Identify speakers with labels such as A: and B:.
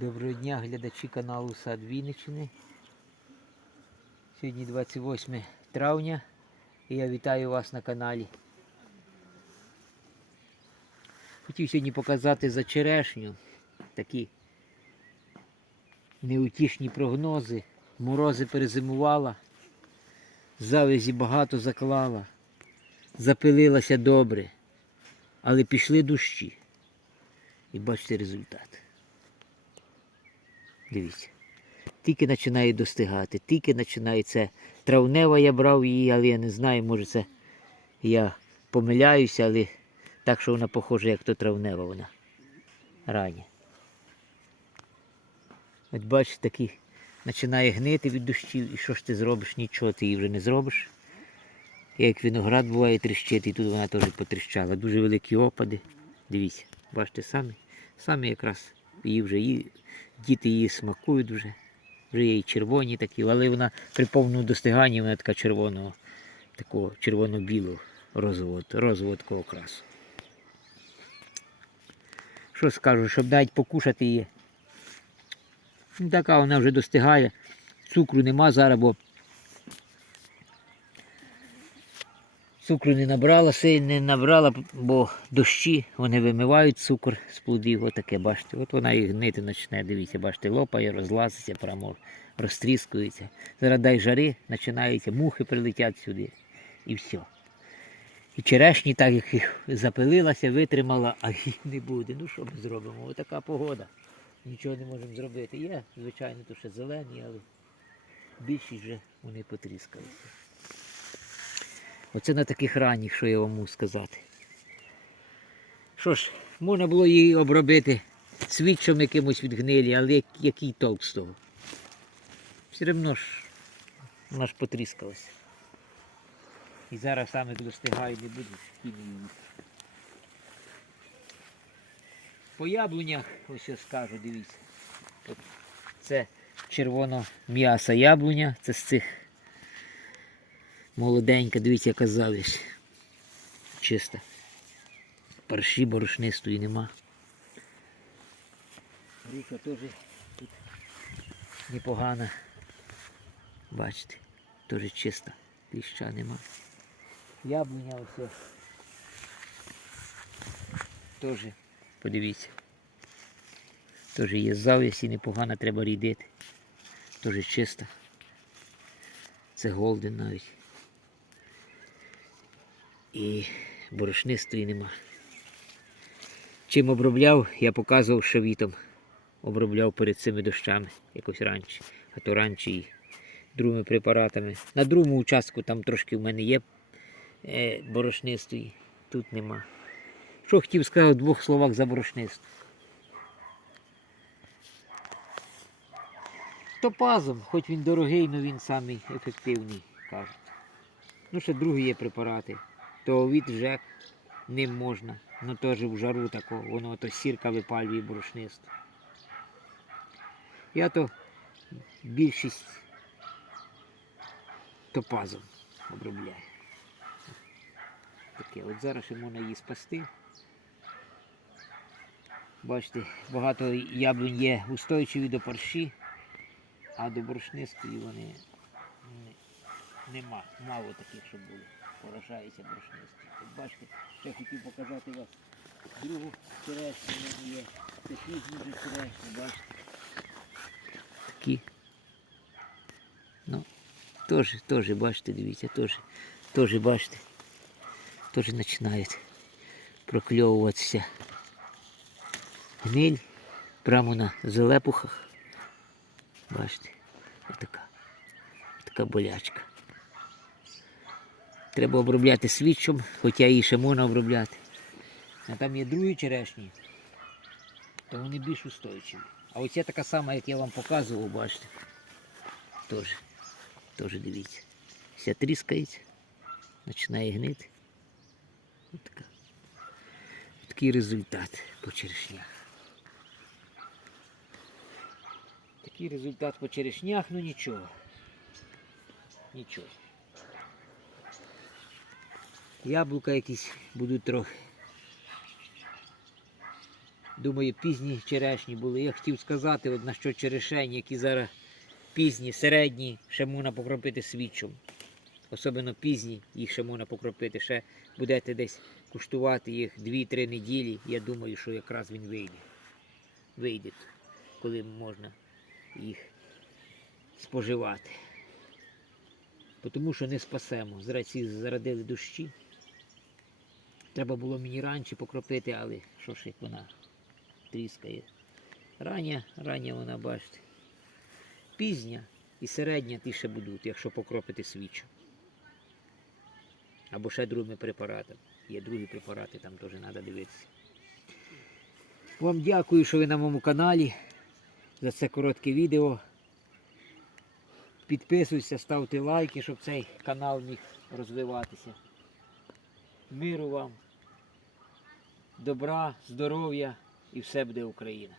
A: Доброго дня, глядачі каналу Сад Вінниччини. Сьогодні 28 травня і я вітаю вас на каналі. Хотів сьогодні показати за черешню такі неутішні прогнози. Морози перезимувала, завязі багато заклала, запилилася добре, але пішли дощі. І бачите результат. Дивіться. Тільки починає достигати, тільки починає це. Травнева я брав її, але я не знаю, може це я помиляюся, але так, що вона похожа, як то травнева вона. Рані. От бачиш, такі починає гнити від дощів, і що ж ти зробиш? Нічого ти її вже не зробиш. Як виноград буває тріщить, і тут вона теж потріщала. Дуже великі опади. Дивіться, бачите, самі, самі якраз її вже її, діти її смакують вже. Вже є і червоні такі, але вона при повному достиганні вона така червоного, такого червоно-білого розвод, розового такого. Що скажу, щоб навіть покушати її. Ну, така вона вже достигає. Цукру нема зараз, бо цукру не набрала, сильно не набрала, бо дощі вони вимивають цукор з плодів. Отаке, бачите. От вона і гнити почне. Дивіться, бачите, лопає, розлазиться, прямо розтріскується. Зараз дай жари, починаються, мухи прилетять сюди. І все. І черешні, так як їх запилилася, витримала, а їх не буде. Ну що ми зробимо? Отака погода. Нічого не можемо зробити. Є, звичайно, то ще зелені, але більшість вже вони потріскалися. Оце на таких ранніх, що я вам можу сказати. Що ж, можна було її обробити свідчом якимось від гнилі, але як- який толк з того? Все одно ж вона ж потріскалася. І зараз саме достигаю, не буду хімії. По яблунях, ось я скажу, дивіться. Це червоно м'яса яблуня, це з цих молоденька, дивіться, яка завість. Чиста. Парші борошнистої нема. Груша теж тут непогана. Бачите, теж чиста. Кліща нема. Яблуня ось. Теж, подивіться. Теж є завість і непогана, треба рідити. Теж чиста. Це голден навіть. І борошнистої нема. Чим обробляв, я показував шавітом. Обробляв перед цими дощами якось раніше. А то раніше і другими препаратами. На другому участку там трошки в мене є е, борошнистої, тут нема. Що хотів сказати в двох словах за борошнисту. Топазом, хоч він дорогий, але він самий ефективний, кажуть. Ну, ще другі є препарати. То від ЖЕК ним можна. Ну теж в жару тако, воно то сірка випалює борошнисту. Я то більшість топазом обробляю. Таке, от зараз ще можна її спасти. Бачите, багато яблунь є устойчиві до парші, а до борошнистої вони нема. Мало таких, щоб були. Поражається борошнисті. От бачите, ще хотів показати вас другу черешню в мене є. Це пізні вже черешні, бачите. Такі. Ну, теж, теж, бачите, дивіться, теж, теж, бачите, теж починають прокльовуватися гниль прямо на залепухах. Бачите, отака, така болячка. Треба обробляти свідчом, хоча її ще можна обробляти. А там є другі черешні, то вони більш устойчиві. А оця така сама, як я вам показував, бачите. Теж, теж дивіться. Вся тріскається, починає гнити. Ось така. Такий результат по черешнях. Такий результат по черешнях, ну нічого. Нічого. Яблука якісь будуть трохи Думаю, пізні черешні були. Я хотів сказати, от на що черешені, які зараз пізні, середні, ще можна покропити свічом. Особливо пізні, їх ще можна покропити. Ще будете десь куштувати їх 2-3 неділі. Я думаю, що якраз він вийде. Вийде, коли можна їх споживати. Тому що не спасемо. Зараз зарадили дощі. Треба було мені раніше покропити, але що ж як вона тріскає. Рання, рання вона, бачите. Пізня і середня ті ще будуть, якщо покропити свічу. Або ще другими препаратами. Є другі препарати, там теж треба дивитися. Вам дякую, що ви на моєму каналі за це коротке відео. Підписуйся, ставте лайки, щоб цей канал міг розвиватися. Миру вам, добра, здоров'я і все буде Україна.